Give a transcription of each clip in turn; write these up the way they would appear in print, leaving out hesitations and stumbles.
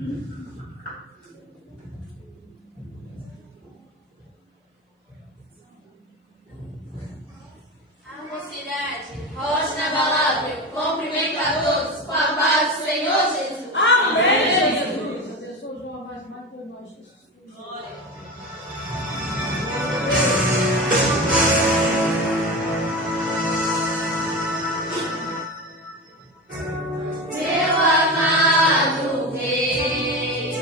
A mocidade, rocha inabalável, cumprimenta a todos com a paz do Senhor Jesus. Amém, Jesus. Abençoa o João mais por nós, Jesus. Glória. Meu amado Rei,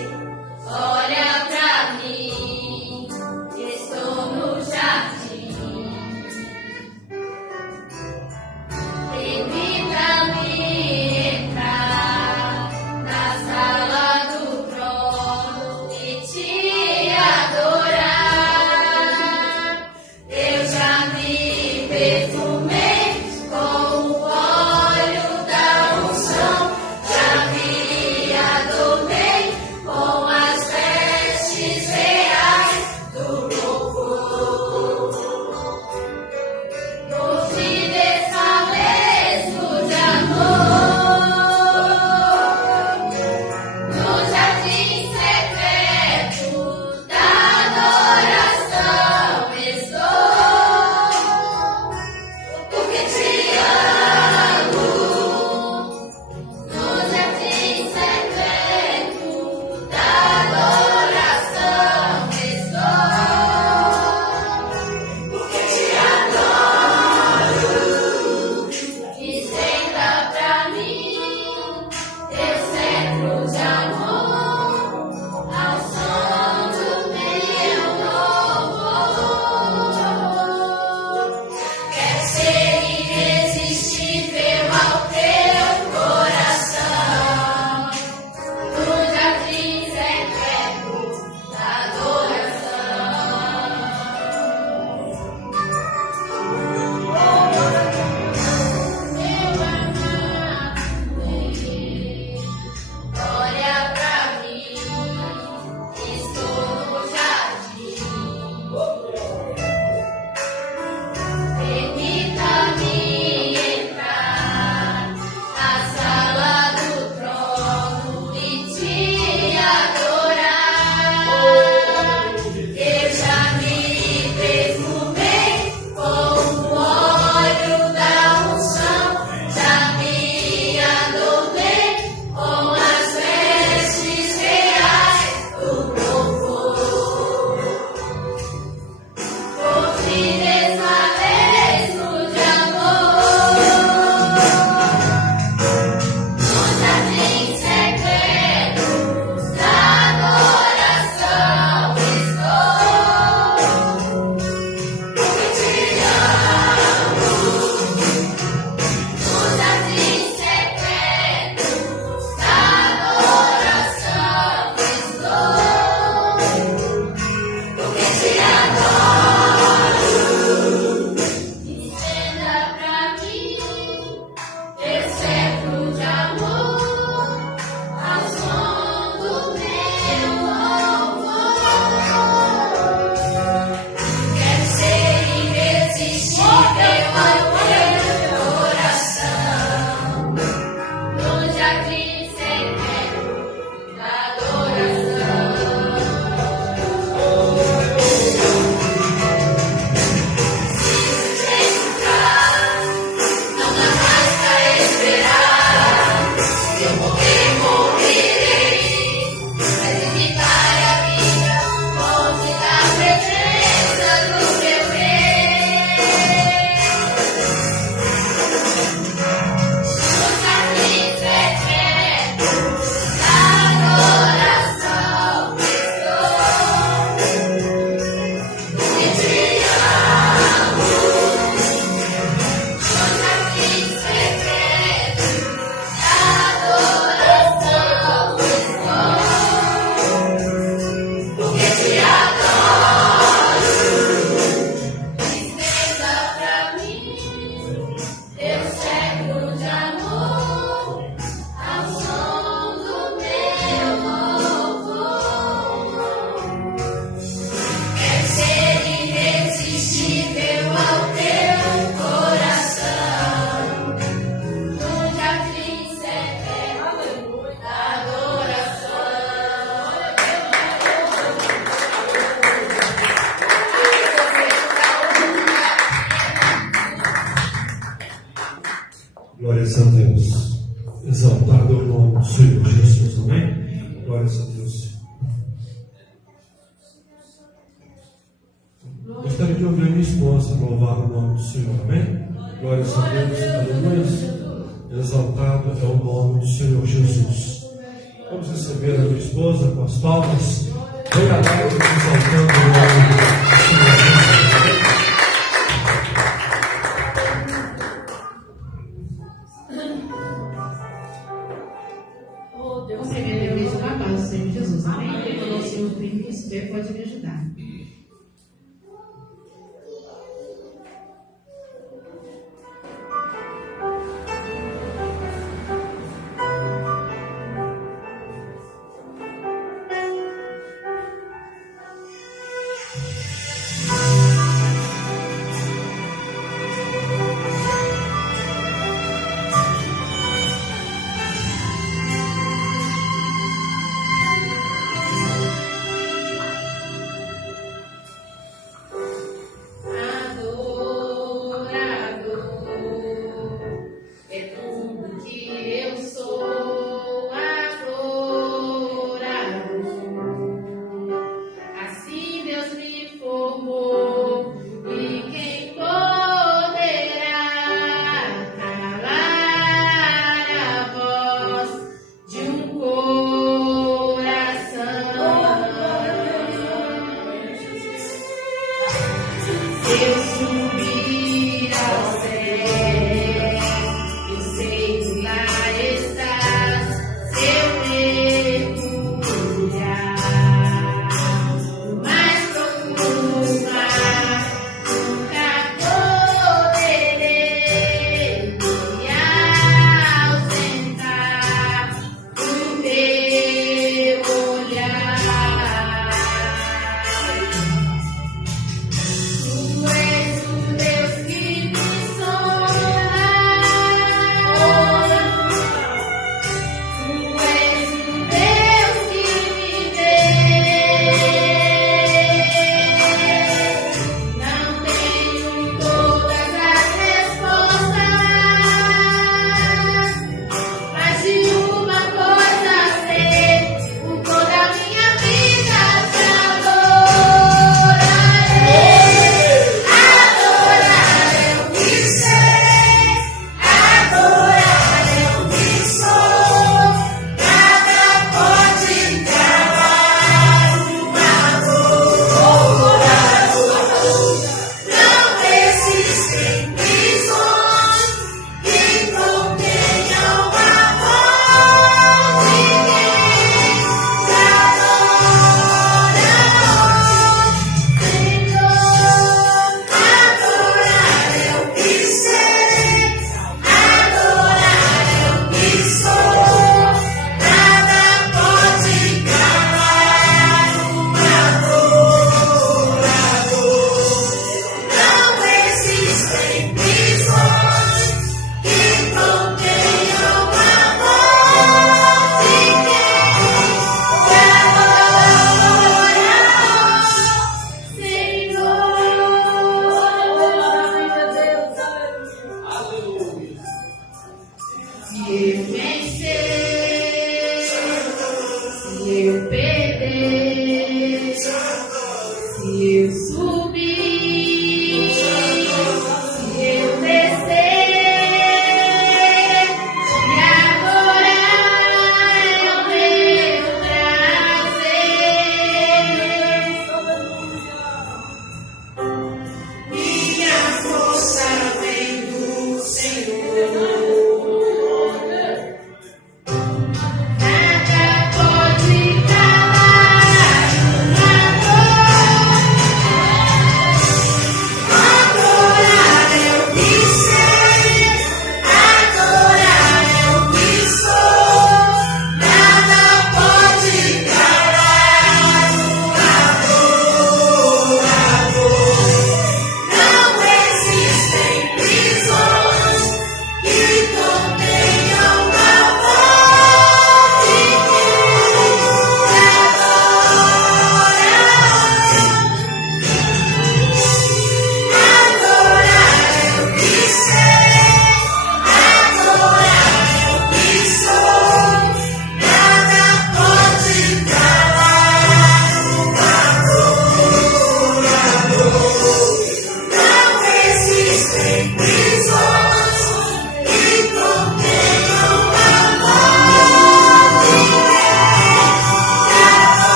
Glórias a Deus. Exaltado é o nome do Senhor Jesus, amém? Glórias a Deus. Gostaria de ouvir a minha esposa louvar o nome do Senhor, amém? Glórias a Deus, aleluia. Exaltado é o nome do Senhor Jesus. Vamos receber a minha esposa com as palmas. Bem alegre, exaltando o nome do Senhor Jesus. Você me deseja na paz do Senhor Jesus, amém? Quando o Senhor primo que estiver, pode me ajudar.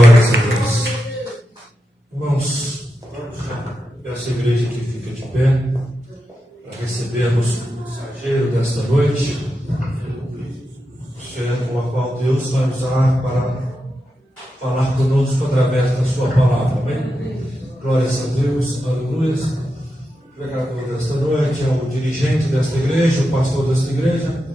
Glórias a Deus. Irmãos, essa igreja que fica de pé, para recebermos o mensageiro desta noite, com a qual Deus vai usar para falar conosco através da sua palavra. Amém? Glórias a Deus, aleluia. O pregador desta noite é o dirigente desta igreja, o pastor desta igreja,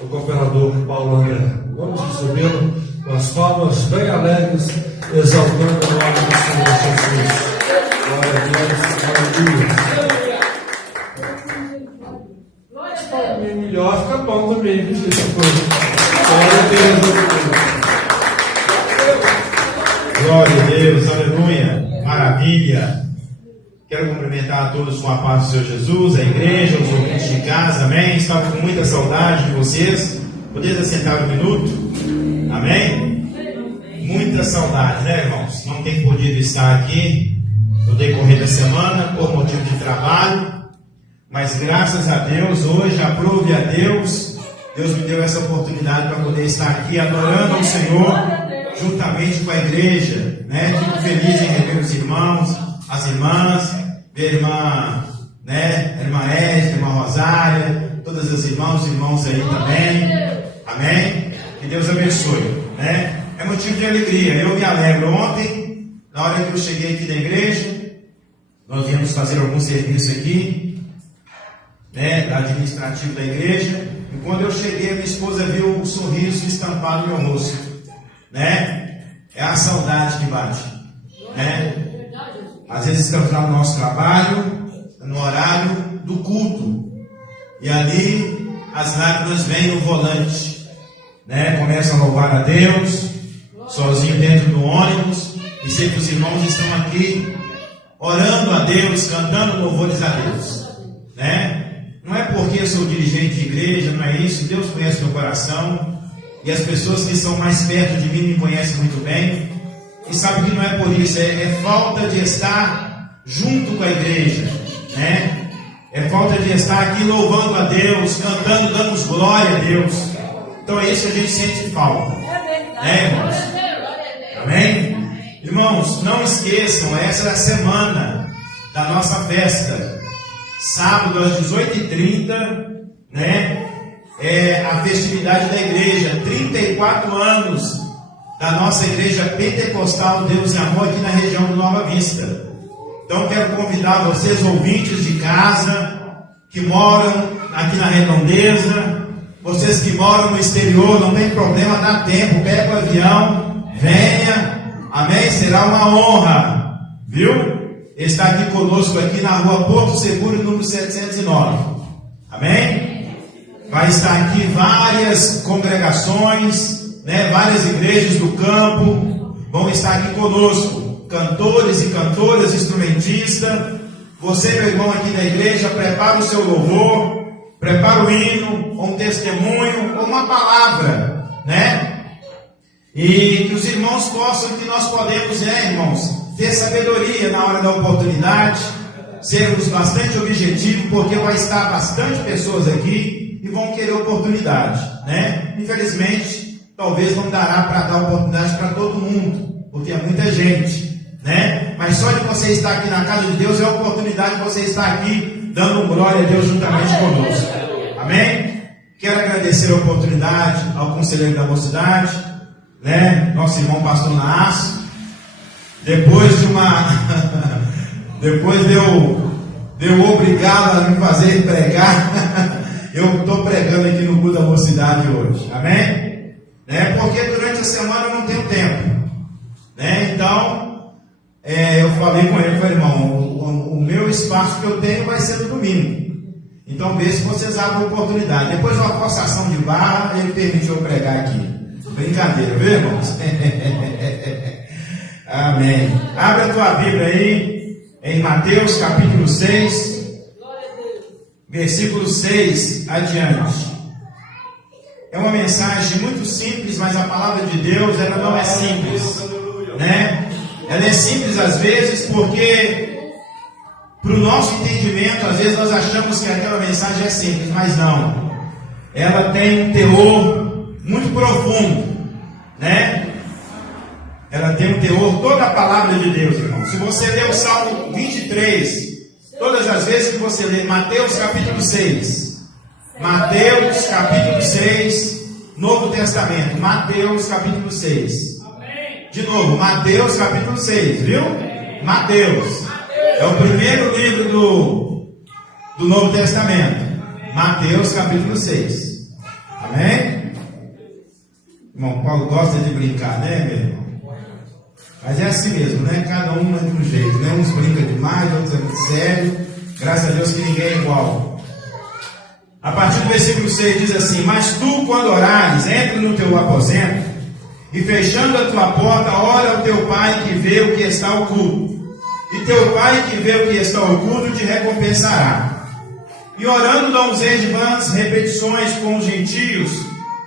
o cooperador Paulo André. Vamos recebê-lo com as palmas bem alegres, exaltando o nome do Senhor Jesus. Glória a Deus, aleluia. Melhor fica bom também, viu? Glória a Deus. Glória a Deus, aleluia, maravilha. Quero cumprimentar a todos com a paz do Senhor Jesus, a igreja, os ouvintes de casa, amém? Estava com muita saudade de vocês. Podeis assentar um minuto? Amém? Muita saudade, né, irmãos? Não tenho podido estar aqui no decorrer da semana por motivo de trabalho, mas graças a Deus, hoje, aprove a Deus, Deus me deu essa oportunidade para poder estar aqui adorando ao Senhor, juntamente com a igreja, né? Fico feliz em rever os irmãos, as irmãs, ver a irmã, né? A irmã Ed, a irmã Rosária, todas as irmãs e irmãos aí também, amém? Que Deus abençoe, né? É motivo de alegria, eu me alegro. Ontem, na hora que eu cheguei aqui na igreja, nós viemos fazer algum serviço aqui, né? Administrativo da igreja, e quando eu cheguei, a minha esposa viu um sorriso estampado no meu rosto, né? É a saudade que bate, né? Às vezes estamos lá no nosso trabalho, no horário do culto, e ali as lágrimas vêm no volante, né? Começam a louvar a Deus, sozinho dentro do ônibus, e sei que os irmãos estão aqui orando a Deus, cantando louvores a Deus, né? Não é porque eu sou dirigente de igreja, não é isso. Deus conhece meu coração, e as pessoas que estão mais perto de mim me conhecem muito bem, e sabem que não é por isso, é falta de estar junto com a igreja, né? É falta de estar aqui louvando a Deus, cantando, dando glória a Deus. Então é isso que a gente sente falta, né, irmãos? Amém? Irmãos, não esqueçam, essa é a semana da nossa festa. Sábado às 18h30, né? É a festividade da igreja, 34 anos da nossa igreja pentecostal Deus e Amor aqui na região do Nova Vista. Então quero convidar vocês, ouvintes de casa, que moram aqui na Redondeza, vocês que moram no exterior, não tem problema, dá tempo, pega o avião, venha, amém? Será uma honra, viu? Está aqui conosco aqui na rua Porto Seguro, número 709, amém? Vai estar aqui várias congregações, né? Várias igrejas do campo vão estar aqui conosco, cantores e cantoras, instrumentistas. Você, meu irmão aqui da igreja, prepara o seu louvor, prepara o hino, ou um testemunho, ou uma palavra, né? E que os irmãos possam, que nós podemos, né, irmãos, ter sabedoria na hora da oportunidade, sermos bastante objetivos, porque vai estar bastante pessoas aqui e vão querer oportunidade, né? Infelizmente, talvez não dará para dar oportunidade para todo mundo, porque é muita gente, né? Mas só de você estar aqui na casa de Deus é a oportunidade de você estar aqui dando glória a Deus juntamente conosco, amém? Quero agradecer a oportunidade ao conselheiro da mocidade, né? Nosso irmão pastor Naas. Depois de eu obrigá-lo a me fazer pregar, eu estou pregando aqui no culto da mocidade hoje, amém? Né? Porque durante a semana eu não tenho tempo, né? Então, eu falei com ele, falei, irmão, o meu espaço que eu tenho vai ser no domingo, então vê se vocês abrem a oportunidade. Depois de uma forçação de barra, ele permitiu eu pregar aqui. Brincadeira, viu, irmãos? Amém. Abre a tua Bíblia aí, em Mateus capítulo 6, versículo 6 adiante. É uma mensagem muito simples, mas a palavra de Deus, ela não é simples, né? Ela é simples às vezes porque, para o nosso entendimento, às vezes nós achamos que aquela mensagem é simples, mas não. Ela tem um teor muito profundo, né? ela tem um teor, toda a palavra de Deus, irmão. Se você ler o Salmo 23, todas as vezes que você lê Mateus capítulo 6, Mateus capítulo 6, Novo Testamento, Mateus capítulo 6. De novo, Mateus capítulo 6, viu? Mateus. É o primeiro livro do Novo Testamento. Mateus capítulo 6. Amém? Irmão Paulo gosta de brincar, né, meu irmão? Mas é assim mesmo, né? Cada um é de um jeito, né? Uns brincam demais, outros é muito sério. Graças a Deus que ninguém é igual. A partir do versículo 6 diz assim: mas tu, quando orares, entra no teu aposento, e fechando a tua porta, ora ao teu pai que vê o que está oculto. E teu pai que vê o que está oculto te recompensará. E orando não useis vãs repetições com os gentios,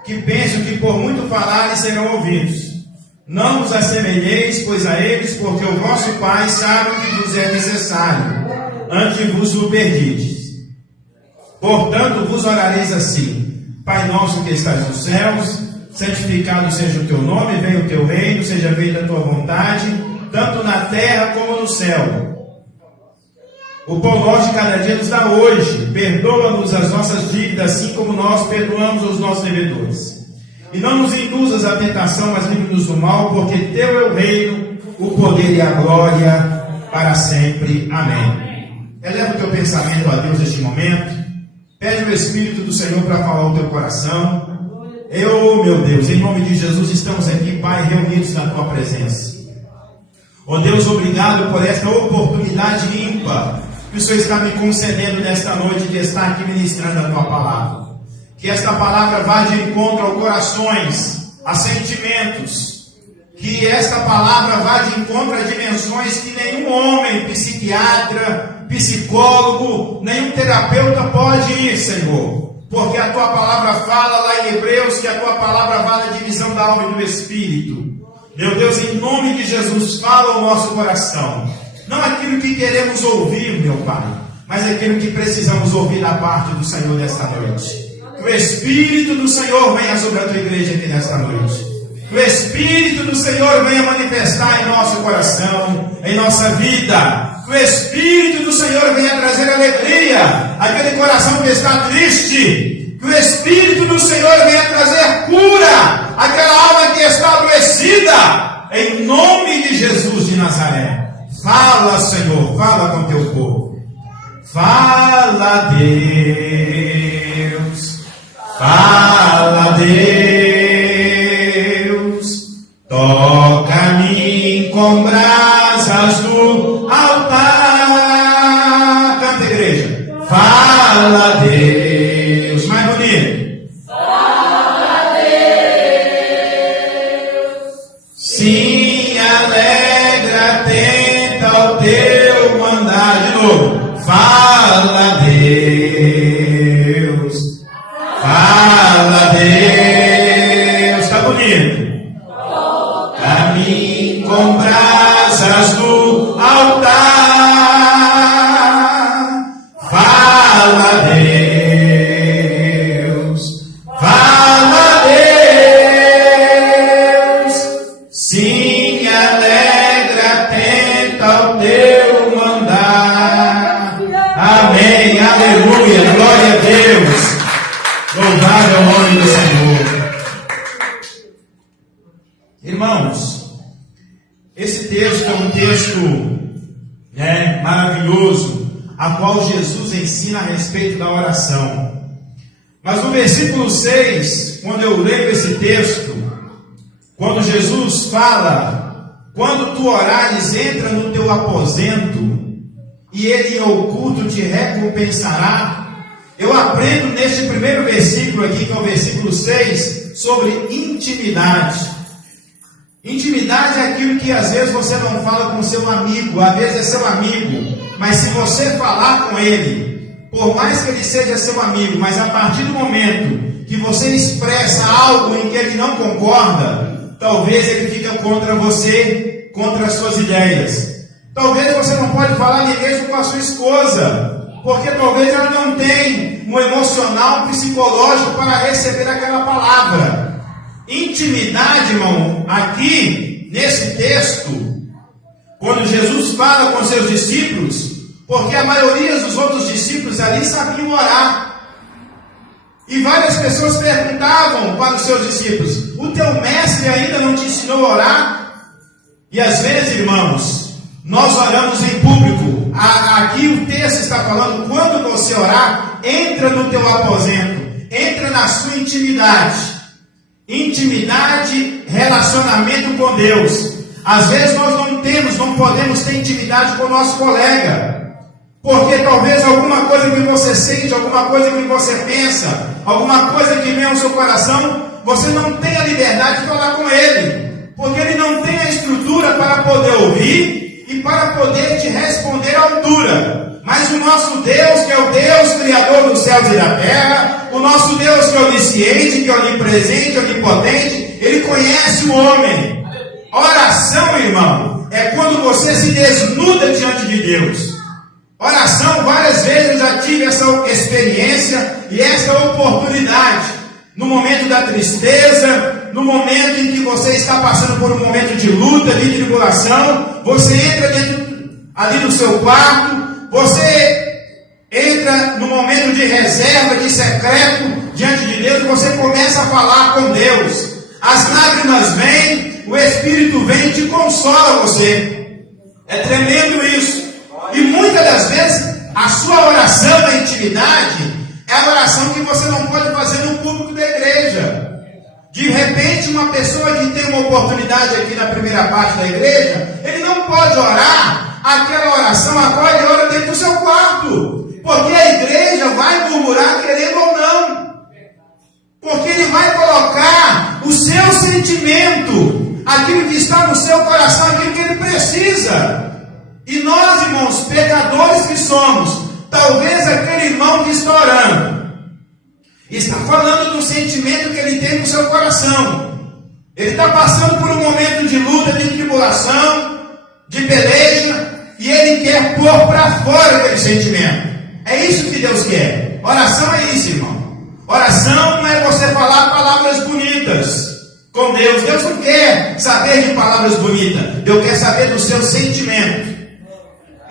que pensam que por muito falarem serão ouvidos. Não vos assemelheis, pois, a eles, porque o vosso Pai sabe o que vos é necessário, antes vos o perdides. Portanto, vos orareis assim: Pai nosso que estás nos céus, santificado seja o teu nome, venha o teu reino, seja feita a tua vontade, tanto na terra como no céu. O pão nosso de cada dia nos dá hoje. Perdoa-nos as nossas dívidas, assim como nós perdoamos os nossos devedores. E não nos induzas à tentação, mas livra-nos do mal, porque teu é o reino, o poder e a glória para sempre. Amém. Eleva o teu pensamento a Deus neste momento. Pede o Espírito do Senhor para falar ao teu coração. Meu Deus, em nome de Jesus, estamos aqui, Pai, reunidos na tua presença. Oh Deus, obrigado por esta oportunidade ímpar que o Senhor está me concedendo nesta noite de estar aqui ministrando a tua palavra. Que esta palavra vá de encontro a corações, a sentimentos. Que esta palavra vá de encontro a dimensões que nenhum homem, psiquiatra, psicólogo, nenhum terapeuta pode ir, Senhor. Porque a tua palavra fala lá em Hebreus que a tua palavra vale a divisão da alma e do espírito. Meu Deus, em nome de Jesus, fala ao nosso coração. Não aquilo que queremos ouvir, meu Pai, mas aquilo que precisamos ouvir da parte do Senhor nesta noite. Que o Espírito do Senhor venha sobre a tua igreja aqui nesta noite. Que o Espírito do Senhor venha manifestar em nosso coração, em nossa vida. Que o Espírito do Senhor venha trazer alegria àquele coração que está triste. Que o Espírito do Senhor venha trazer cura àquela alma que está adoecida. Em nome de Jesus de Nazaré. Fala, Senhor, fala com teu povo. Fala, Deus. Fala, Deus. Toca-me com brasas do altar. Canta, igreja. Fala, Deus. Mais bonito. Fala, Deus. Sim, alegra, atenta ao teu mandar. De novo. Fala, Deus. Fala, Deus. Tá bonito. Toca-me com brasas do altar. Fala, Deus. Fala, Deus. Sim, alegra, atenta ao teu mandar. Amém, aleluia, glória a Deus. Louvado é o nome do Senhor. Irmãos, esse texto é um texto maravilhoso, a qual Jesus ensina a respeito da oração. Mas no versículo 6, quando eu leio esse texto, quando Jesus fala: quando tu orares, entra no teu aposento, e ele em oculto te recompensará. Eu aprendo neste primeiro versículo aqui, que é o versículo 6, sobre intimidade. Intimidade é aquilo que às vezes você não fala com seu amigo, às vezes é seu amigo, mas se você falar com ele, por mais que ele seja seu amigo, mas a partir do momento que você expressa algo em que ele não concorda, talvez ele fique contra você, contra as suas ideias. Talvez você não pode falar nem mesmo com a sua esposa, porque talvez ela não tenha um emocional psicológico para receber aquela palavra. Intimidade, irmão, aqui, nesse texto, quando Jesus fala com seus discípulos, porque a maioria dos outros discípulos ali sabiam orar. E várias pessoas perguntavam para os seus discípulos: o teu mestre ainda não te ensinou a orar? E às vezes, irmãos, nós oramos em público. Aqui o texto está falando, quando você orar, entra no teu aposento, entra na sua intimidade. Intimidade, relacionamento com Deus. Às vezes nós não podemos ter intimidade com o nosso colega, porque talvez alguma coisa que você sente, alguma coisa que você pensa, alguma coisa que vem ao seu coração, você não tem a liberdade de falar com ele, porque ele não tem a estrutura para poder ouvir e para poder te responder à altura. Mas o nosso Deus, que é o Deus Criador dos céus e da terra, o nosso Deus que é onisciente, que é onipresente, onipotente, ele conhece o homem. Oração, irmão, é quando você se desnuda diante de Deus. Oração, várias vezes eu já tive essa experiência e essa oportunidade. No momento da tristeza, no momento em que você está passando por um momento de luta, de tribulação, você entra ali no seu quarto, você entra no momento de reserva, de secreto, diante de Deus, e você começa a falar com Deus. As lágrimas vêm, o Espírito vem e te consola você. É tremendo isso. E muitas das vezes, a sua oração na intimidade é a oração que você não pode fazer no público da igreja. De repente, uma pessoa que tem uma oportunidade aqui na primeira parte da igreja, ele não pode orar aquela oração, agora ele ora dentro do seu quarto. Porque a igreja vai murmurar querendo ou não. Porque ele vai colocar o seu sentimento, aquilo que está no seu coração, aquilo que ele precisa. E nós, irmãos, pecadores que somos, talvez aquele irmão que está orando, está falando do sentimento que ele tem no seu coração. Ele está passando por um momento de luta, de tribulação, de peleja, e ele quer pôr para fora aquele sentimento. É isso que Deus quer. Oração é isso, irmão. Oração não é você falar palavras bonitas com Deus. Deus não quer saber de palavras bonitas. Deus quer saber do seu sentimento.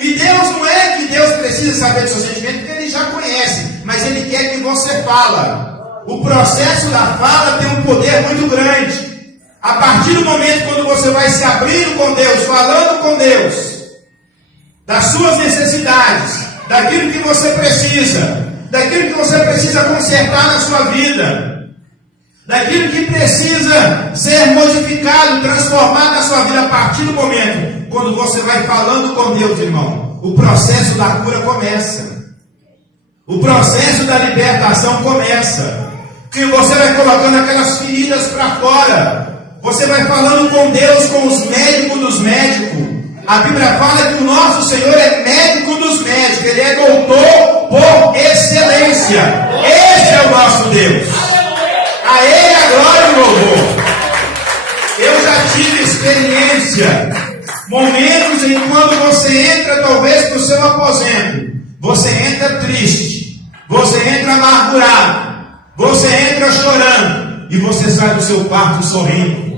E Deus não é que Deus precisa saber do seu sentimento, porque Ele já conhece, mas Ele quer que você fala. O processo da fala tem um poder muito grande. A partir do momento quando você vai se abrindo com Deus, falando com Deus, das suas necessidades, daquilo que você precisa, daquilo que você precisa consertar na sua vida, daquilo que precisa ser modificado, transformado na sua vida, a partir do momento quando você vai falando com Deus, irmão, o processo da cura começa. O processo da libertação começa. Que você vai colocando aquelas feridas para fora. Você vai falando com Deus, com os médicos dos médicos. A Bíblia fala que o nosso Senhor é médico dos médicos. Ele é doutor por excelência. Esse é o nosso Deus. A Ele a glória e o louvor. Eu já tive experiência. Momentos em quando você entra talvez no seu aposento, você entra triste, você entra amargurado, você entra chorando e você sai do seu quarto sorrindo.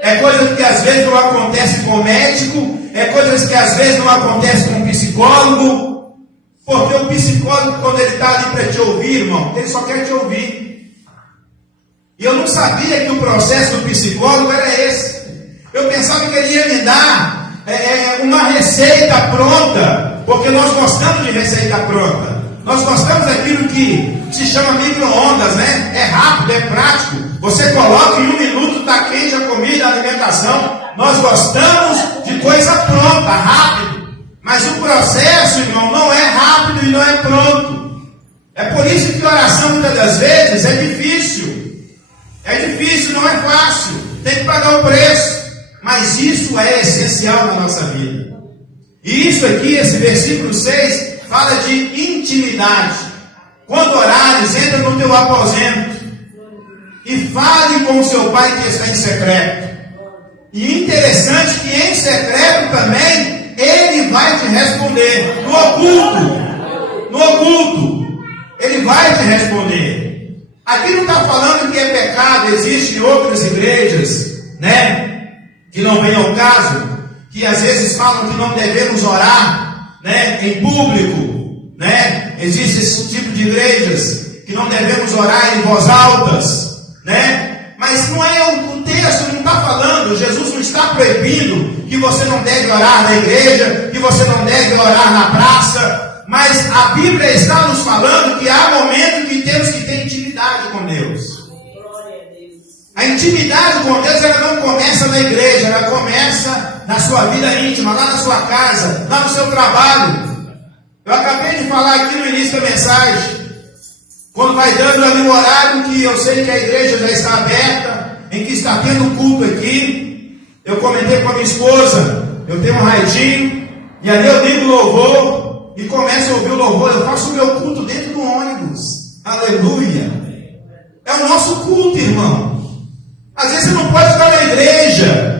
É coisa que às vezes não acontece com o médico, é coisas que às vezes não acontece com o psicólogo, porque o psicólogo, quando ele está ali para te ouvir, irmão, ele só quer te ouvir. E eu não sabia que o processo do psicólogo era esse. Eu pensava que ele ia me dar uma receita pronta, porque nós gostamos de receita pronta. Nós gostamos daquilo que se chama micro-ondas, né? É rápido, é prático. Você coloca em 1 minuto, está quente a comida, a alimentação. Nós gostamos de coisa pronta, rápido. Mas o processo, irmão, não é rápido e não é pronto. É por isso que a oração, muitas das vezes, é difícil. É difícil, não é fácil. Tem que pagar o preço. Mas isso é essencial na nossa vida. E isso aqui, esse versículo 6, fala de intimidade. Quando orares, entra no teu aposento e fale com o seu pai que está em secreto. E interessante que em secreto também, ele vai te responder. No oculto, ele vai te responder. Aqui não está falando que é pecado, existe em outras igrejas, né? que não vem ao caso, que às vezes falam que não devemos orar, né, em público, né? Existe esse tipo de igrejas que não devemos orar em voz altas, né? Mas não é o texto não está falando, Jesus não está proibindo que você não deve orar na igreja, que você não deve orar na praça, mas a Bíblia está nos falando que há momentos que temos que ter intimidade com Deus. A intimidade com Deus, ela não começa na igreja, ela começa na sua vida íntima, lá na sua casa, lá no seu trabalho. Eu acabei de falar aqui no início da mensagem, quando vai dando ali o horário que eu sei que a igreja já está aberta, em que está tendo culto aqui, eu comentei com a minha esposa, eu tenho um radinho, e ali eu ligo o louvor, e começo a ouvir o louvor, eu faço o meu culto dentro do ônibus. Aleluia! É o nosso culto, irmão. Às vezes você não pode estar na igreja,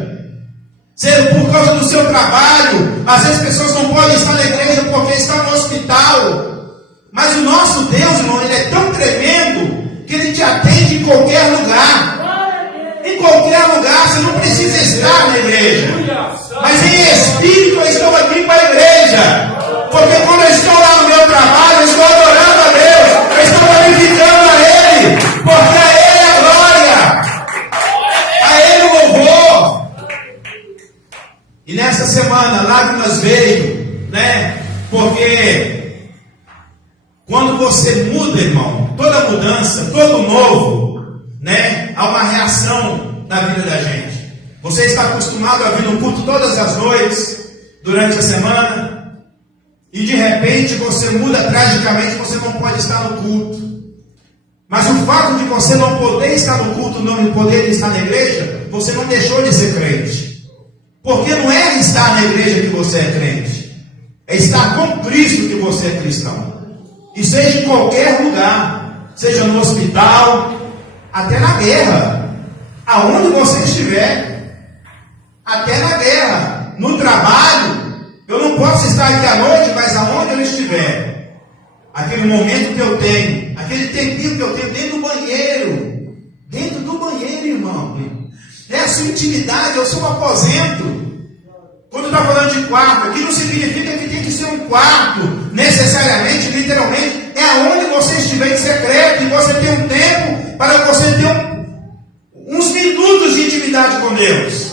por causa do seu trabalho. Às vezes pessoas não podem estar na igreja porque estão no hospital. Mas o nosso Deus, irmão, ele é tão tremendo que ele te atende em qualquer lugar. Em qualquer lugar, você não precisa estar na igreja. Mas em espírito eu estou aqui para a igreja. Porque quando eu estou lá no meu trabalho, eu estou adorando a Deus. Eu estou glorificando a Ele. Porque a Ele é a glória. A Ele o louvor. E nessa semana, lágrimas veio, né? Porque quando você muda, irmão, toda mudança, todo novo, né? Há uma reação na vida da gente. Você está acostumado a vir no culto todas as noites, durante a semana, e de repente você muda tragicamente, você não pode estar no culto. Mas o fato de você não poder estar no culto, não poder estar na igreja, você não deixou de ser crente. Porque não é estar na igreja que você é crente, é estar com Cristo que você é cristão. E seja em qualquer lugar, seja no hospital, até na guerra, aonde você estiver, até na guerra, no trabalho. Eu não posso estar aqui à noite, mas aonde eu estiver, aquele momento que eu tenho, aquele tempinho que eu tenho dentro do banheiro, irmão, é a sua intimidade, é o seu aposento. Quando está falando de quarto, aqui não significa que tem que ser um quarto, necessariamente, literalmente, é aonde você estiver em secreto, e você tem um tempo para você ter uns minutos de intimidade com Deus,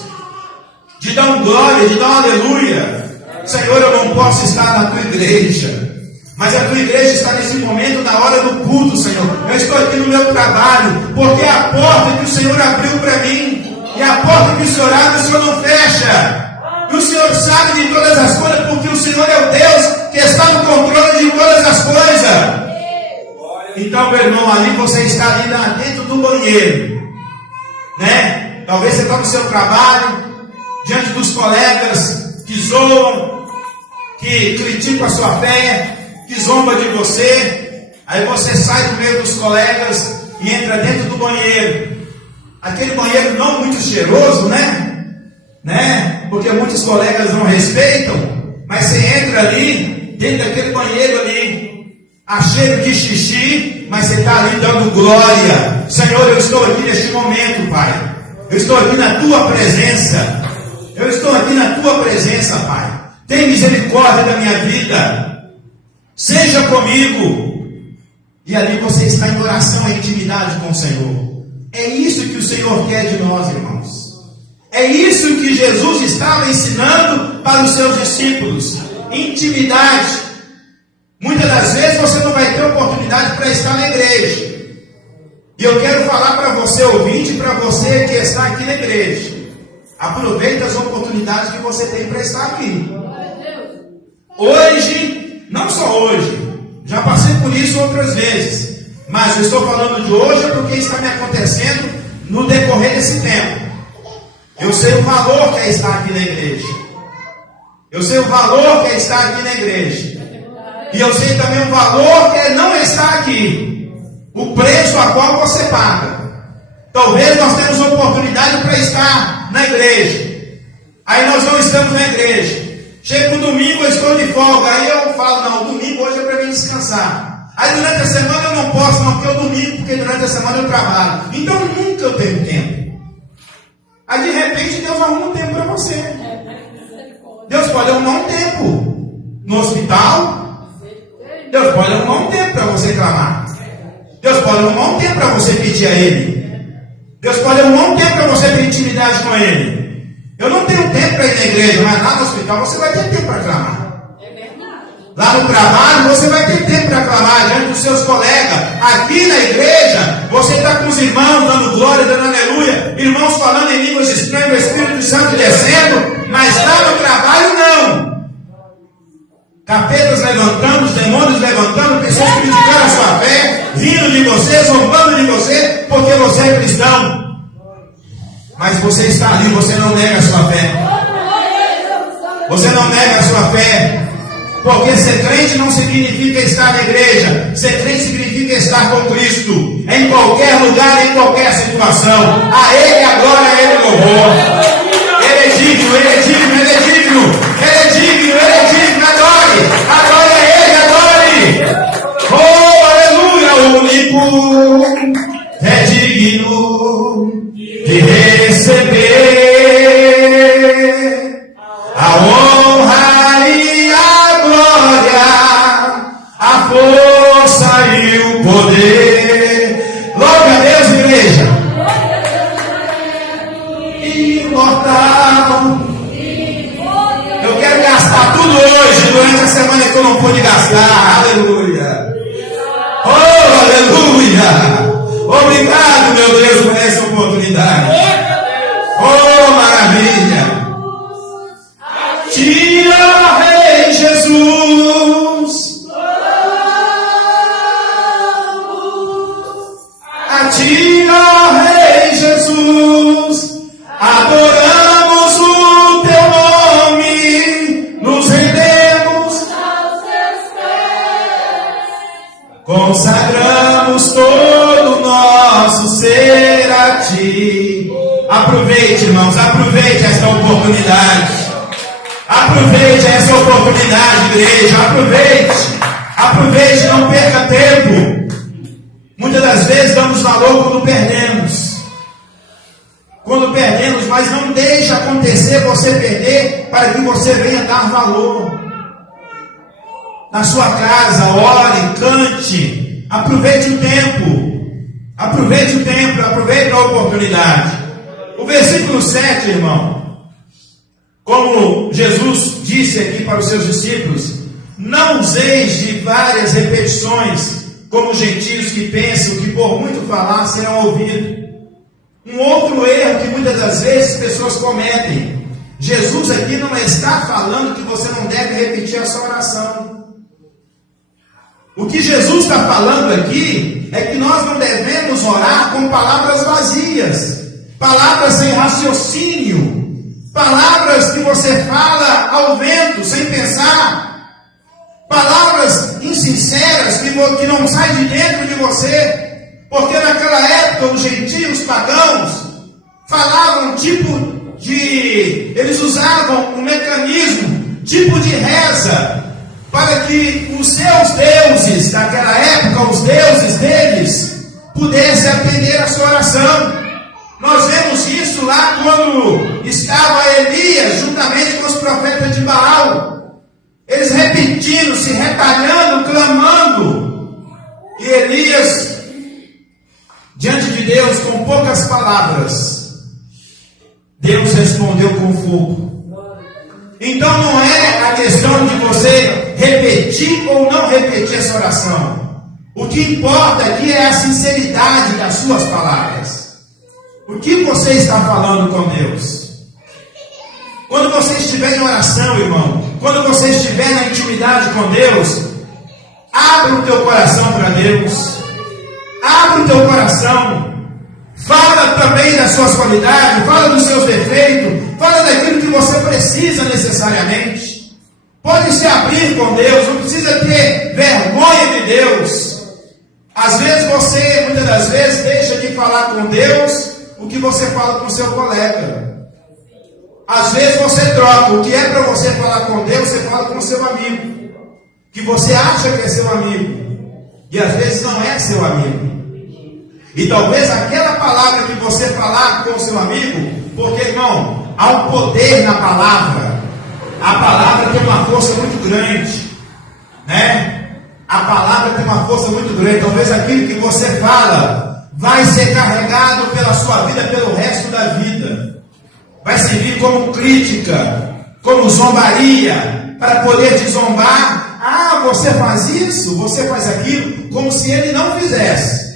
de dar um glória, de dar um aleluia. Senhor, eu não posso estar na tua igreja, mas a tua igreja está nesse momento, na hora do culto, Senhor. Eu estou aqui no meu trabalho, porque é a porta que o Senhor abriu para mim, e a porta que o Senhor abre, o Senhor não fecha. E o Senhor sabe de todas as coisas, porque o Senhor é o Deus que está no controle de todas as coisas. Então, meu irmão, ali você está ali dentro do banheiro, né? Talvez você está no seu trabalho, diante dos colegas que zoam, que criticam a sua fé, que zombam de você. Aí você sai do meio dos colegas e entra dentro do banheiro. Aquele banheiro não muito cheiroso, né? Porque muitos colegas não respeitam, mas você entra ali, dentro daquele banheiro ali, a cheiro de xixi, mas você está ali dando glória. Senhor, eu estou aqui neste momento, Pai. Eu estou aqui na tua presença. Eu estou aqui na tua presença, Pai. Tem misericórdia da minha vida. Seja comigo. E ali você está em oração, em intimidade com o Senhor. É isso que o Senhor quer de nós, irmãos. É isso que Jesus estava ensinando para os seus discípulos. Intimidade. Muitas das vezes você não vai ter oportunidade para estar na igreja. E eu quero falar para você, ouvinte, para você que está aqui na igreja. Aproveite as oportunidades que você tem para estar aqui. Hoje, não só hoje, já passei por isso outras vezes, mas eu estou falando de hoje porque está me acontecendo no decorrer desse tempo. Eu sei o valor que é estar aqui na igreja. Eu sei o valor que é estar aqui na igreja. E eu sei também o valor que é não estar aqui. O preço a qual você paga. Talvez nós temos oportunidade para estar na igreja. Aí nós não estamos na igreja. Chega o domingo, eu estou de folga. Aí eu falo, não, o domingo hoje é para mim descansar. Aí durante a semana eu não posso, não, porque é o domingo, porque durante a semana eu trabalho. Então nunca eu tenho tempo. Aí de repente Deus arruma um tempo para você. Deus pode arrumar um tempo no hospital. Deus pode arrumar um tempo para você clamar. Deus pode arrumar um tempo para você pedir a Ele. Deus pode arrumar um tempo para você ter intimidade com Ele. Eu não tenho tempo para ir na igreja, mas lá no hospital você vai ter tempo para clamar. Lá no trabalho você vai ter tempo para clamar diante dos seus colegas. Aqui na igreja você está com os irmãos dando glória, dando aleluia, irmãos falando em línguas estranhas, o Espírito Santo descendo, mas lá no trabalho não. Capetas levantando, os demônios levantando, pessoas criticando a sua fé, rindo de você, zombando de você, porque você é cristão. Mas você está ali, você não nega a sua fé. Você não nega a sua fé. Porque ser crente não significa estar na igreja. Ser crente significa estar com Cristo. Em qualquer lugar, em qualquer situação. A Ele a glória, a Ele o louvor. Ele é digno, Ele é digno, Ele é digno. Ele é digno, Ele é digno. Adore. Adore a Ele, adore. Oh, aleluia. O único é digno de receber a honra e a glória, a força e o poder. Glória a Deus, igreja. Imortal. Eu quero gastar tudo hoje, durante a semana que eu não pude gastar. Aleluia. Oh, aleluia. Obrigado, meu Deus, por essa oportunidade. Oh, maravilha. Tira, Rei Jesus. Atira, Rei Jesus. Adoramos o teu nome. Nos rendemos aos teus pés. Consagramos todo o nosso ser a ti. Aproveite, irmãos, aproveite esta oportunidade. Aproveite essa oportunidade, igreja. Aproveite, não perca tempo. Muitas das vezes damos valor quando perdemos. Mas não deixe acontecer você perder para que você venha dar valor. Na sua casa, ore, cante. Aproveite o tempo. Aproveite a oportunidade. O versículo 7, irmão. Como Jesus disse aqui para os seus discípulos, não useis de várias repetições, como os gentios que pensam que por muito falar serão ouvidos. Um outro erro que muitas das vezes pessoas cometem. Jesus aqui não está falando que você não deve repetir a sua oração. O que Jesus está falando aqui é que nós não devemos orar com palavras vazias, palavras sem raciocínio, palavras que você fala ao vento, sem pensar, palavras insinceras que não saem de dentro de você, porque naquela época os gentios pagãos falavam eles usavam um mecanismo, tipo de reza, para que os seus deuses daquela época, os deuses deles, pudessem atender a sua oração. Nós vemos isso lá quando estava Elias juntamente com os profetas de Baal. Eles repetindo, se retalhando, clamando. E Elias, diante de Deus, com poucas palavras, Deus respondeu com fogo. Então não é a questão de você repetir ou não repetir essa oração. O que importa aqui é a sinceridade das suas palavras. O que você está falando com Deus? Quando você estiver em oração, irmão, quando você estiver na intimidade com Deus, abra o teu coração para Deus. Abra o teu coração. Fala também das suas qualidades, fala dos seus defeitos, fala daquilo que você precisa necessariamente. Pode se abrir com Deus, não precisa ter vergonha de Deus. Às vezes você, muitas das vezes, deixa de falar com Deus o que você fala com o seu colega. Às vezes você troca o que é para você falar com Deus, você fala com o seu amigo, que você acha que é seu amigo, e às vezes não é seu amigo. E talvez aquela palavra que você falar com o seu amigo Porque, irmão, há um poder na palavra. A palavra tem uma força muito grande, né? A palavra tem uma força muito grande. Talvez aquilo que você fala vai ser carregado pela sua vida pelo resto da vida. Vai servir como crítica, como zombaria, para poder te zombar. Ah, você faz isso, você faz aquilo, como se ele não fizesse.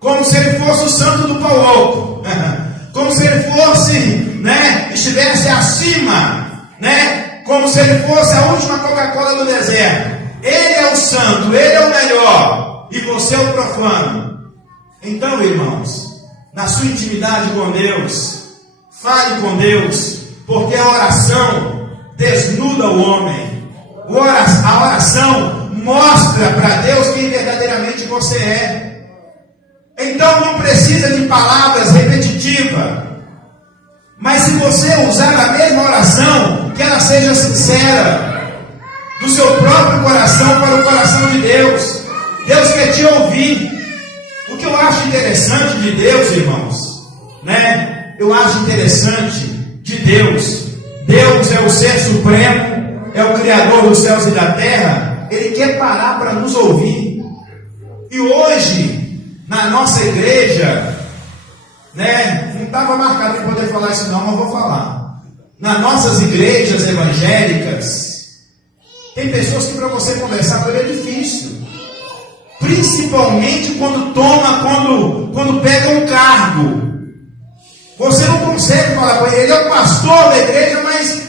Como se ele fosse o santo do pau oco. Como se ele fosse, né, estivesse acima, né? Como se ele fosse a última Coca-Cola do deserto. Ele é o santo, ele é o melhor, e você é o profano. Então, irmãos, na sua intimidade com Deus, fale com Deus, porque a oração desnuda o homem. A oração mostra para Deus quem verdadeiramente você é. Então não precisa de palavras repetitivas. Mas se você usar a mesma oração, que ela seja sincera, do seu próprio coração para o coração de Deus. Deus quer te ouvir. O que eu acho interessante de Deus, irmãos, né? Eu acho interessante de Deus. Deus é o ser supremo, é o Criador dos céus e da terra. Ele quer parar para nos ouvir. E hoje, na nossa igreja, né? Não estava marcado para poder falar isso não, mas vou falar. Nas nossas igrejas evangélicas, tem pessoas que para você conversar com ele é difícil. Principalmente quando pega um cargo. Você não consegue falar com ele. Ele é o pastor da igreja, mas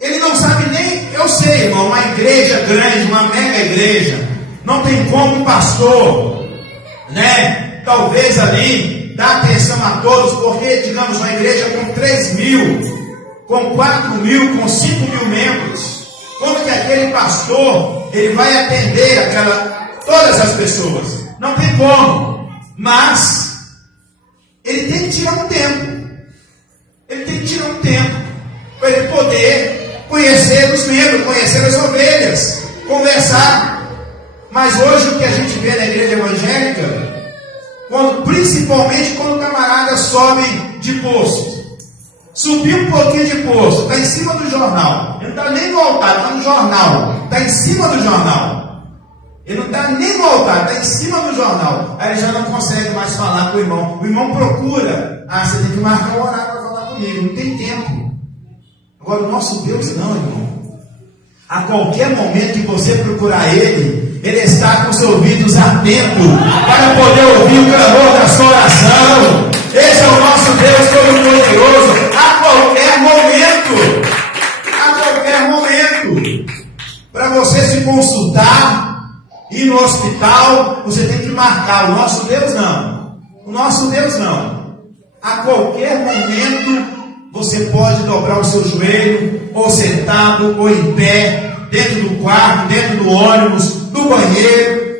ele não sabe nem. Eu sei, irmão, uma igreja grande, uma mega igreja, não tem como um pastor, né? Talvez ali dar atenção a todos, porque, digamos, uma igreja com 3.000, com 4.000, com 5.000 membros, como que aquele pastor ele vai atender todas as pessoas? Não tem como. Mas ele tem que tirar um tempo. Ele tem que tirar um tempo para ele poder conhecer os membros, conhecer as ovelhas, conversar. Mas hoje o que a gente vê na igreja evangélica, principalmente quando o camarada sobe de posto, subiu um pouquinho de posto, está em cima do jornal. Ele não está nem no altar, está no jornal. Está em cima do jornal. Ele não está nem no altar, está em cima do jornal. Aí ele já não consegue mais falar com o irmão. O irmão procura. Ah, você tem que marcar um horário para falar comigo. Não tem tempo. Agora o nosso Deus não, irmão. A qualquer momento que você procurar Ele, Ele está com os ouvidos atentos para poder ouvir o clamor da sua oração. Esse é o nosso Deus Todo-Poderoso. A qualquer momento, para você se consultar, ir no hospital, você tem que marcar. O nosso Deus não. A qualquer momento, você pode dobrar o seu joelho, ou sentado, ou em pé, dentro do quarto, dentro do ônibus, no banheiro,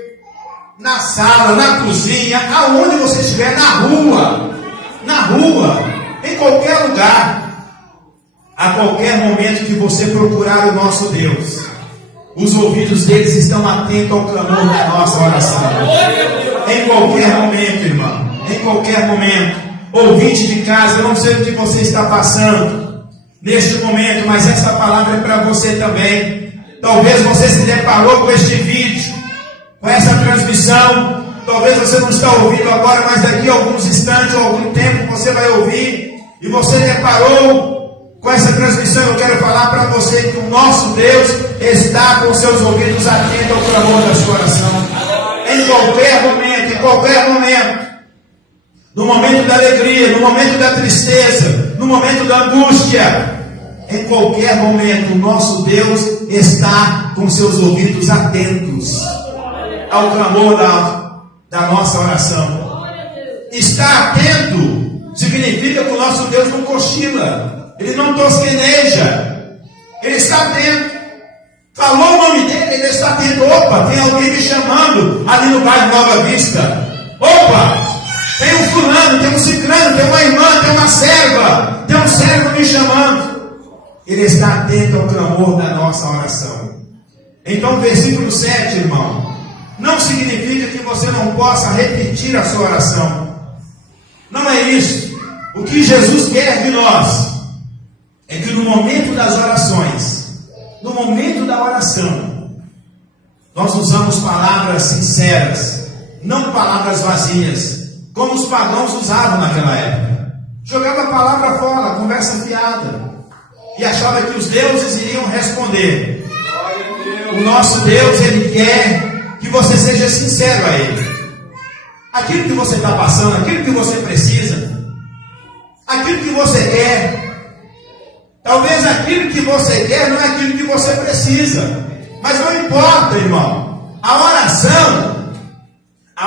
na sala, na cozinha, aonde você estiver, na rua, em qualquer lugar. A qualquer momento que você procurar o nosso Deus, os ouvidos deles estão atentos ao clamor da nossa oração. Em qualquer momento, irmão, em qualquer momento. Ouvinte de casa, eu não sei o que você está passando neste momento, mas essa palavra é para você também. Talvez você se deparou com este vídeo, com essa transmissão. Talvez você não está ouvindo agora, mas daqui a alguns instantes ou algum tempo você vai ouvir. E você deparou com essa transmissão. Eu quero falar para você que o nosso Deus está com seus ouvidos atentos ao clamor da sua oração. Em qualquer momento. No momento da alegria, no momento da tristeza, no momento da angústia. Em qualquer momento, o nosso Deus está com seus ouvidos atentos ao clamor da nossa oração. Estar atento significa que o nosso Deus não cochila, Ele não tosqueneja, Ele está atento. Falou o nome dele, Ele está atento. Opa, tem alguém me chamando ali no bairro Nova Vista. Opa! Tem um fulano, tem um ciclano, tem uma irmã, tem uma serva, tem um servo me chamando. Ele está atento ao clamor da nossa oração. Então o versículo 7, irmão, não significa que você não possa repetir a sua oração. Não é isso. O que Jesus quer de nós é que no momento das orações, no momento da oração, nós usamos palavras sinceras, não palavras vazias, como os pagãos usavam naquela época. Jogava a palavra fora, conversa fiada, e achava que os deuses iriam responder. O nosso Deus, Ele quer que você seja sincero a Ele. Aquilo que você está passando, aquilo que você precisa, aquilo que você quer, talvez aquilo que você quer não é aquilo que você precisa, mas não importa, irmão. A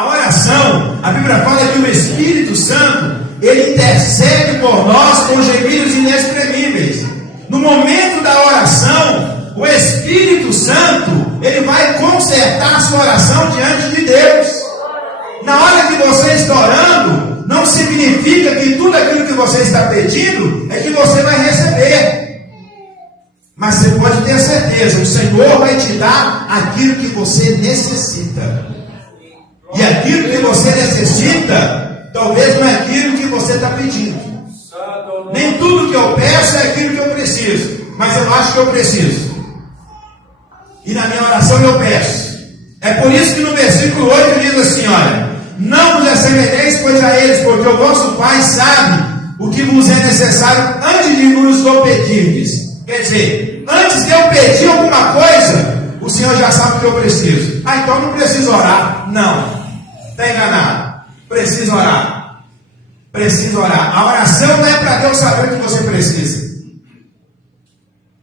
oração, a Bíblia fala que o Espírito Santo, Ele intercede por nós com gemidos inexprimíveis. No momento da oração, o Espírito Santo, Ele vai consertar a sua oração diante de Deus. Na hora que você está orando, não significa que tudo aquilo que você está pedindo é que você vai receber. Mas você pode ter certeza, o Senhor vai te dar aquilo que você necessita. E aquilo que você necessita, talvez não é aquilo que você está pedindo. Nem tudo que eu peço é aquilo que eu preciso, mas eu acho que eu preciso. E na minha oração eu peço. É por isso que no versículo 8 diz assim, olha: não vos assemelheis, pois, a eles, porque o vosso Pai sabe o que vos é necessário antes de vos o pedirdes. Quer dizer, antes de eu pedir alguma coisa, o Senhor já sabe o que eu preciso. Ah, então não preciso orar. Não, está enganado. Preciso orar. Preciso orar. A oração não é para Deus saber o que você precisa.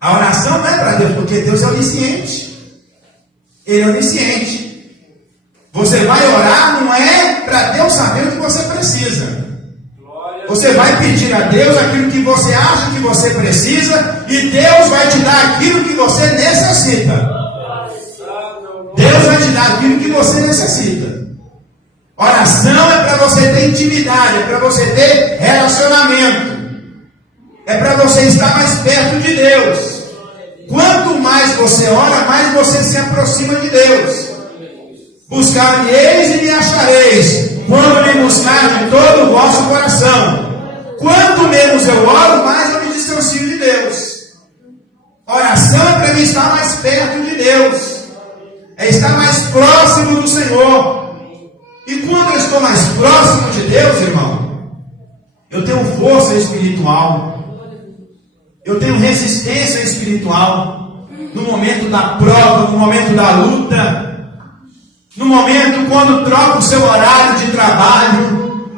A oração não é para Deus, porque Deus é onisciente. Ele é onisciente. Você vai orar não é para Deus saber o que você precisa. Você vai pedir a Deus aquilo que você acha que você precisa, e Deus vai te dar aquilo que você necessita. Deus vai te dar aquilo que você necessita. Oração é para você ter intimidade, é para você ter relacionamento, é para você estar mais perto de Deus. Quanto mais você ora, mais você se aproxima de Deus. Buscar-me-eis e me achareis, quando me buscar de todo o vosso coração. Quanto menos eu oro, mais eu me distancio de Deus. Oração é para mim estar mais perto de Deus, é estar mais próximo do Senhor. E quando eu estou mais próximo de Deus, irmão, eu tenho força espiritual, eu tenho resistência espiritual, no momento da prova, no momento da luta, no momento quando troca o seu horário de trabalho,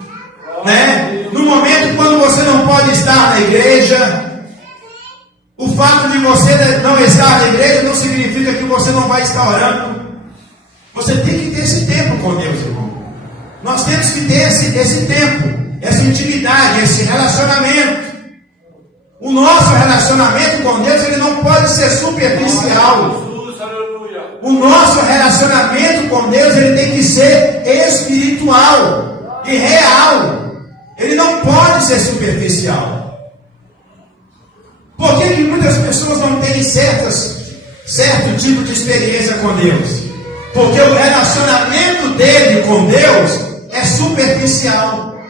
né? No momento quando você não pode estar na igreja. O fato de você não estar na igreja não significa que você não vai estar orando. Você tem que ter esse tempo com Deus, irmão. Nós temos que ter esse tempo, essa intimidade, esse relacionamento. O nosso relacionamento com Deus, ele não pode ser superficial. O nosso relacionamento com Deus, ele tem que ser espiritual e real. Ele não pode ser superficial. Por que muitas pessoas não têm certo tipo de experiência com Deus? Porque o relacionamento dele com Deus é superficial.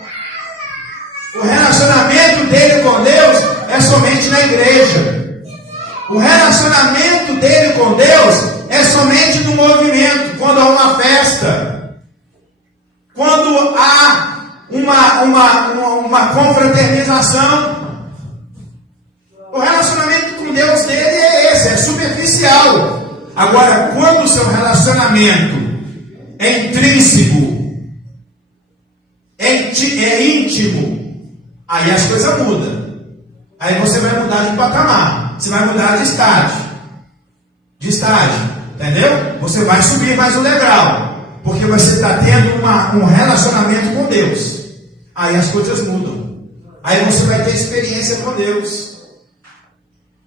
O relacionamento dele com Deus é somente na igreja. O relacionamento dele com Deus é somente no movimento, quando há uma festa, quando há uma confraternização. O relacionamento com Deus dele é esse, é superficial. Agora, quando o seu relacionamento é intrínseco, é íntimo, aí as coisas mudam. Aí você vai mudar de patamar, você vai mudar de estágio, entendeu? Você vai subir mais um degrau, porque você está tendo um relacionamento com Deus. Aí as coisas mudam. Aí você vai ter experiência com Deus.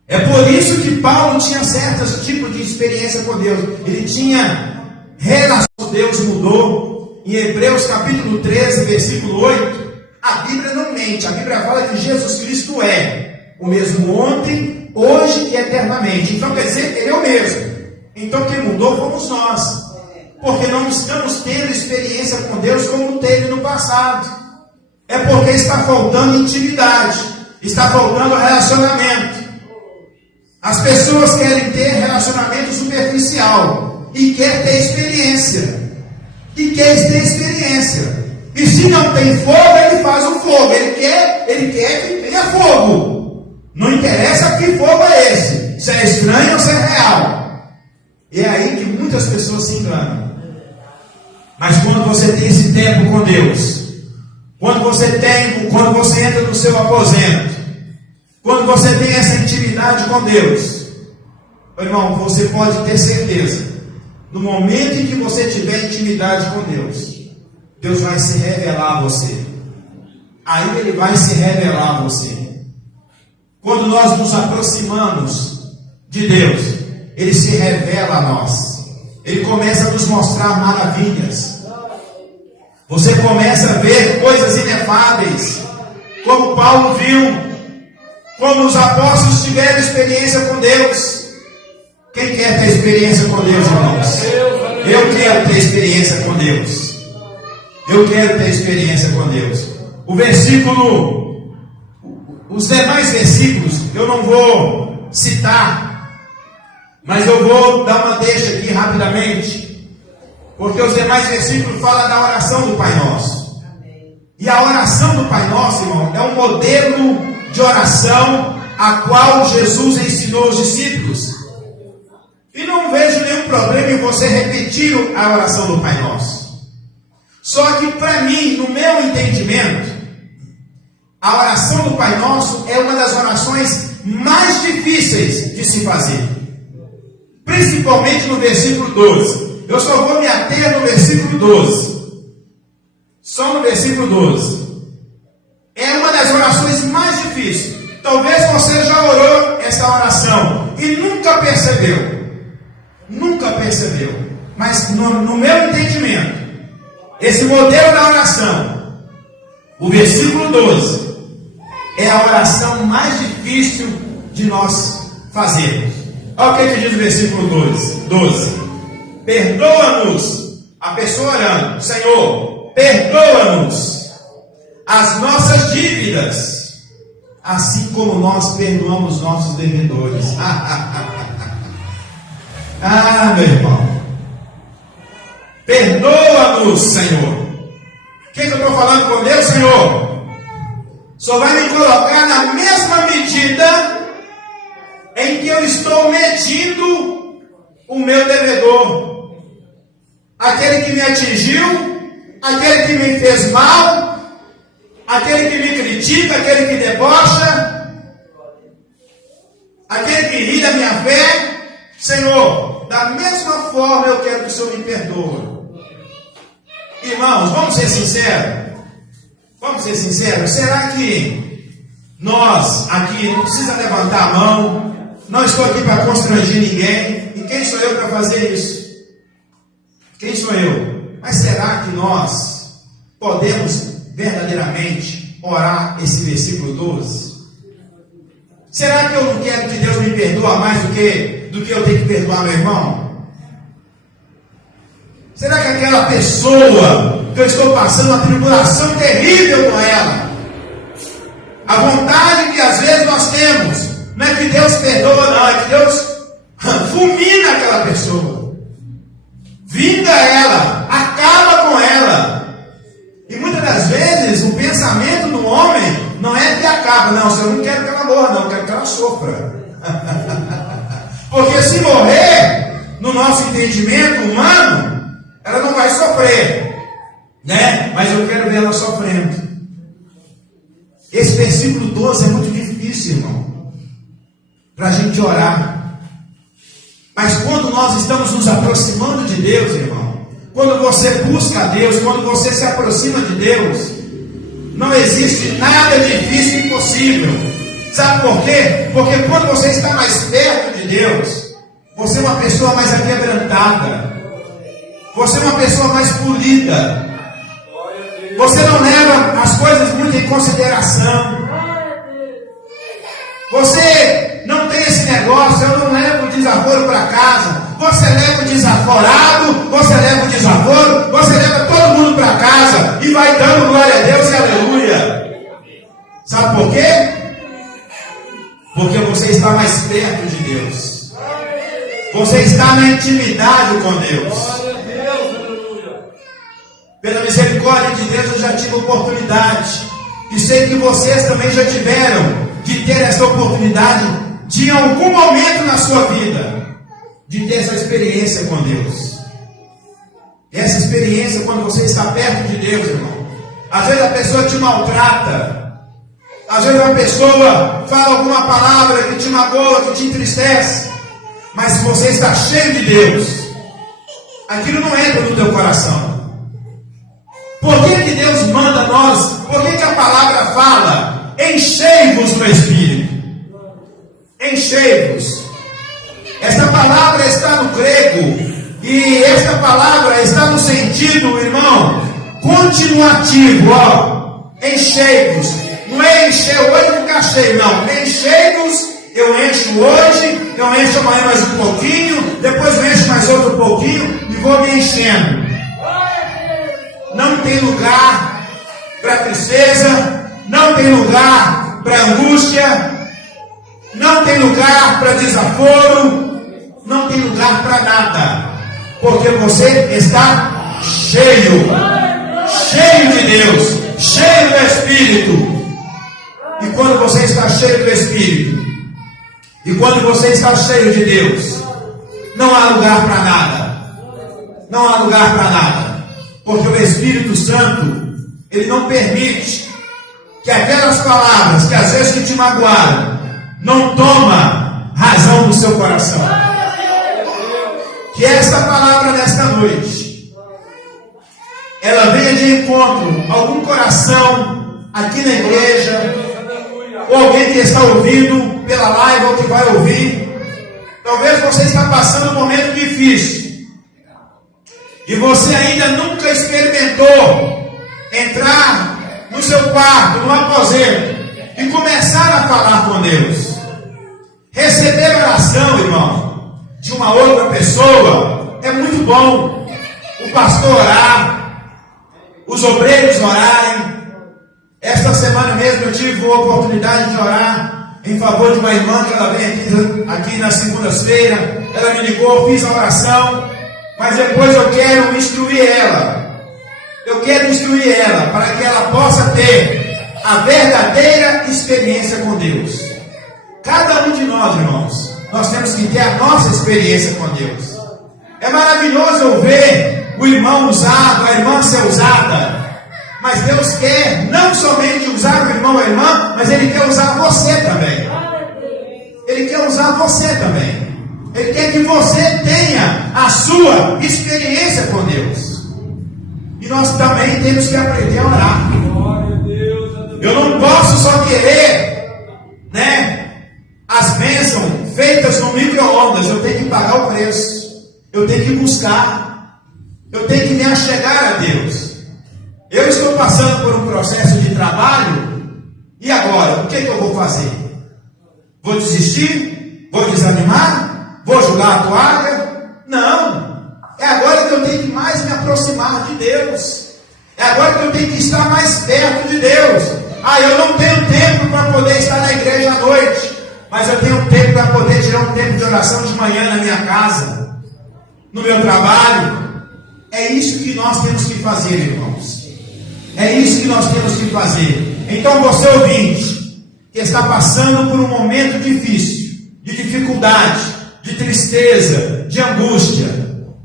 É por isso que Paulo tinha certos tipos de experiência com Deus. Ele tinha relação com Deus, mudou. Em Hebreus capítulo 13, versículo 8, a Bíblia não mente. A Bíblia fala que Jesus Cristo é o mesmo ontem, hoje e eternamente. Então quer dizer que Ele é o mesmo. Então quem mudou fomos nós. Porque não estamos tendo experiência com Deus como teve no passado. é porque está faltando intimidade, está faltando relacionamento. As pessoas querem ter relacionamento superficial e quer ter experiência. E se não tem fogo, ele faz o fogo. Ele quer que tenha fogo. Não interessa que fogo é esse, se é estranho ou se é real. E é aí que muitas pessoas se enganam. Mas quando você tem esse tempo com Deus, quando você entra no seu aposento, quando você tem essa intimidade com Deus, meu irmão, você pode ter certeza, no momento em que você tiver intimidade com Deus, Deus vai se revelar a você. Aí Ele vai se revelar a você. Quando nós nos aproximamos de Deus, Ele se revela a nós. Ele começa a nos mostrar maravilhas. Você começa a ver coisas inefáveis, como Paulo viu, como os apóstolos tiveram experiência com Deus. Quem quer ter experiência com Deus, irmãos? Eu quero ter experiência com Deus. Eu quero ter experiência com Deus. Os demais versículos eu não vou citar, mas eu vou dar uma deixa aqui rapidamente, porque os demais versículos falam da oração do Pai Nosso. E a oração do Pai Nosso, irmão, é um modelo de oração a qual Jesus ensinou os discípulos. E não vejo nenhum problema em você repetir a oração do Pai Nosso. Só que para mim, no meu entendimento, a oração do Pai Nosso é uma das orações mais difíceis de se fazer. Principalmente no versículo 12. Eu só vou me ater no versículo 12. Só no versículo 12. É uma das orações mais difíceis. Talvez você já orou essa oração e nunca percebeu. Mas no meu entendimento, esse modelo da oração, o versículo 12, é a oração mais difícil de nós fazermos. Olha o que diz o versículo 12. Perdoa-nos, a pessoa orando, Senhor, perdoa-nos as nossas dívidas, assim como nós perdoamos nossos devedores. Meu irmão, perdoa-nos, Senhor. O que eu estou falando com Deus, Senhor? Só vai me colocar na mesma medida em que eu estou medindo o meu devedor, aquele que me atingiu, aquele que me fez mal, aquele que me critica, aquele que debocha, aquele que ri da minha fé. Senhor, da mesma forma eu quero que o Senhor me perdoe. Irmãos, vamos ser sinceros. Será que nós aqui, não precisa levantar a mão, não estou aqui para constranger ninguém, e quem sou eu para fazer isso? Quem sou eu? Mas será que nós podemos verdadeiramente orar esse versículo 12? Será que eu não quero que Deus me perdoe mais do que eu tenho que perdoar meu irmão? Será que aquela pessoa que eu estou passando uma tribulação terrível com ela, a vontade que às vezes nós temos, não é que Deus perdoa, não, é que Deus fulmina aquela pessoa, vinga ela, acaba com ela. E muitas das vezes o pensamento do homem não é que acaba, não, eu não quero que ela morra, não, eu quero que ela sofra. Porque se morrer, no nosso entendimento humano, ela não vai sofrer, né? Mas eu quero ver ela sofrendo. Esse versículo 12 é muito difícil, irmão, para a gente orar. Mas quando nós estamos nos aproximando de Deus, irmão, quando você busca a Deus, quando você se aproxima de Deus, não existe nada difícil e impossível. Sabe por quê? Porque quando você está mais perto de Deus, você é uma pessoa mais aquebrantada, você é uma pessoa mais polida, você não leva as coisas muito em consideração, você não tem esse negócio, eu não levo o desaforo para casa, você leva o desaforado, você leva o desaforo, você leva todo mundo para casa e vai dando glória a Deus e aleluia. Sabe por quê? Porque você está mais perto de Deus. Você está na intimidade com Deus. Pela misericórdia de Deus eu já tive oportunidade. E sei que vocês também já tiveram de ter essa oportunidade de em algum momento na sua vida de ter essa experiência com Deus. Essa experiência quando você está perto de Deus, irmão. Às vezes a pessoa te maltrata. Às vezes uma pessoa fala alguma palavra que te magoa, que te entristece. Mas se você está cheio de Deus, aquilo não entra no teu coração. Por que Deus manda nós? Por que a palavra fala? Enchei-vos no Espírito. Enchei-vos. Esta palavra está no grego. E esta palavra está no sentido, irmão, continuativo. Enchei-vos. Não é encher hoje e ficar cheio, não. Enchei-vos, eu encho hoje, eu encho amanhã mais um pouquinho, depois eu encho mais outro pouquinho e vou me enchendo. Não tem lugar para tristeza, não tem lugar para angústia, não tem lugar para desaforo, não tem lugar para nada, porque você está cheio, cheio de Deus, cheio do Espírito. E quando você está cheio do Espírito, e quando você está cheio de Deus, não há lugar para nada, não há lugar para nada. Porque o Espírito Santo, ele não permite que aquelas palavras que às vezes que te magoaram, não toma razão no seu coração. Que esta palavra nesta noite, ela venha de encontro a algum coração aqui na igreja, ou alguém que está ouvindo pela live ou que vai ouvir. Talvez você está passando um momento difícil. E você ainda nunca experimentou entrar no seu quarto, no aposento, e começar a falar com Deus. Receber oração, irmão, de uma outra pessoa é muito bom. O pastor orar, os obreiros orarem. Esta semana mesmo eu tive a oportunidade de orar em favor de uma irmã que ela vem aqui nas segundas-feiras. Ela me ligou, fiz a oração. Mas depois eu quero instruir ela. Eu quero instruir ela para que ela possa ter a verdadeira experiência com Deus. Cada um de nós, irmãos, nós temos que ter a nossa experiência com Deus. É maravilhoso eu ver o irmão usado, a irmã ser usada. Mas Deus quer não somente usar o irmão ou a irmã, mas Ele quer usar você também. Ele quer usar você também. Ele quer que você tenha a sua experiência com Deus. E nós também temos que aprender a orar. Eu não posso só querer, as bênçãos feitas no micro-ondas. Eu tenho que pagar o preço. Eu tenho que buscar. Eu tenho que me achegar a Deus. Eu estou passando por um processo de trabalho. E agora? O que eu vou fazer? Vou desistir? Vou desanimar? Vou jogar a toalha? Não. É agora que eu tenho que mais me aproximar de Deus. É agora que eu tenho que estar mais perto de Deus. Eu não tenho tempo para poder estar na igreja à noite. Mas eu tenho tempo para poder tirar um tempo de oração de manhã na minha casa. No meu trabalho. É isso que nós temos que fazer, irmãos. É isso que nós temos que fazer. Então você ouvinte, que está passando por um momento difícil, de dificuldade, de tristeza, de angústia,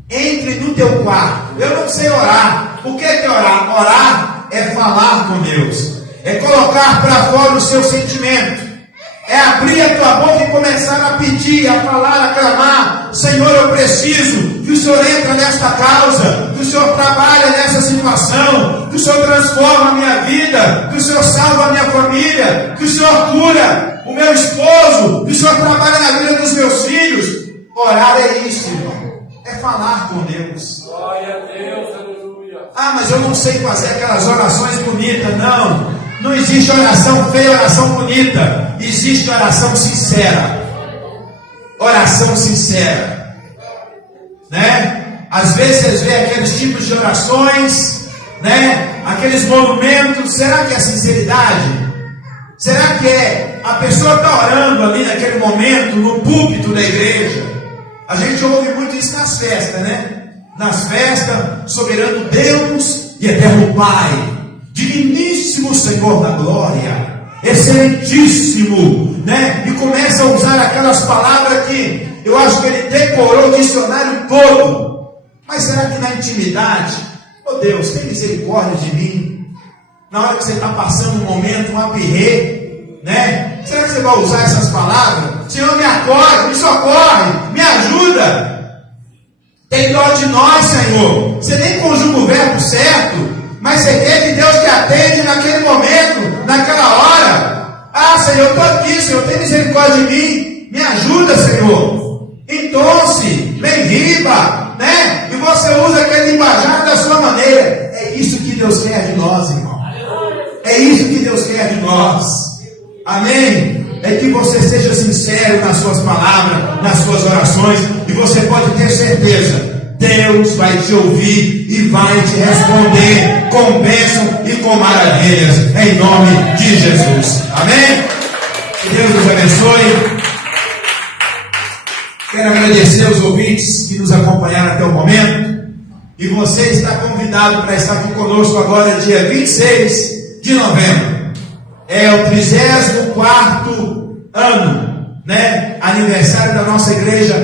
entre no teu quarto. Eu não sei orar. O que é orar? Orar é falar com Deus, é colocar para fora o seu sentimento, é abrir a tua boca e começar a pedir, a falar, a clamar: Senhor, eu preciso que o Senhor entre nesta causa, que o Senhor trabalhe nessa situação, que o Senhor transforma a minha vida, que o Senhor salva a minha família, que o Senhor cura o meu esposo, que o Senhor trabalha na vida dos meus filhos. Orar é isso, irmão. É falar com Deus. Glória a Deus, aleluia. Mas eu não sei fazer aquelas orações bonitas. Não. Não existe oração feia, oração bonita. Existe oração sincera. Oração sincera. né? Às vezes vocês veem aqueles tipos de orações, né? Aqueles movimentos. Será que é sinceridade? Será que a pessoa está orando ali naquele momento, no púlpito da igreja? A gente ouve muito isso nas festas, né? Nas festas, soberano Deus e eterno Pai, digníssimo Senhor da glória, excelentíssimo, né? E começa a usar aquelas palavras que eu acho que ele decorou o dicionário todo. Mas será que na intimidade, oh Deus, tem misericórdia de mim? Na hora que você está passando um momento, um apirrê, né? Será que você vai usar essas palavras? Senhor, me acorda, me socorre, me ajuda. Tem dó de nós, Senhor. Você nem conjuga o verbo certo, mas você quer que Deus te atende naquele momento, naquela hora. Ah, Senhor, eu estou aqui, Senhor, tem misericórdia de mim. Me ajuda, Senhor. Então-se, bem riba, né? E você usa aquele linguajar da sua maneira. É isso que Deus quer de nós, irmão. É isso que Deus quer de nós. Amém? É que você seja sincero nas suas palavras, nas suas orações, e você pode ter certeza, Deus vai te ouvir e vai te responder com bênção e com maravilhas, em nome de Jesus. Amém? Que Deus nos abençoe. Quero agradecer aos ouvintes que nos acompanharam até o momento, e você está convidado para estar aqui conosco agora, dia 26 de novembro. É o 34º ano, né? Aniversário da nossa igreja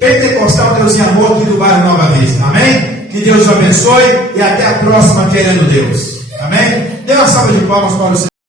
Pentecostal Deus e Amor aqui do bairro Nova Vista. Amém? Que Deus o abençoe e até a próxima, querendo Deus. Amém? Dê uma salva de palmas para o Senhor.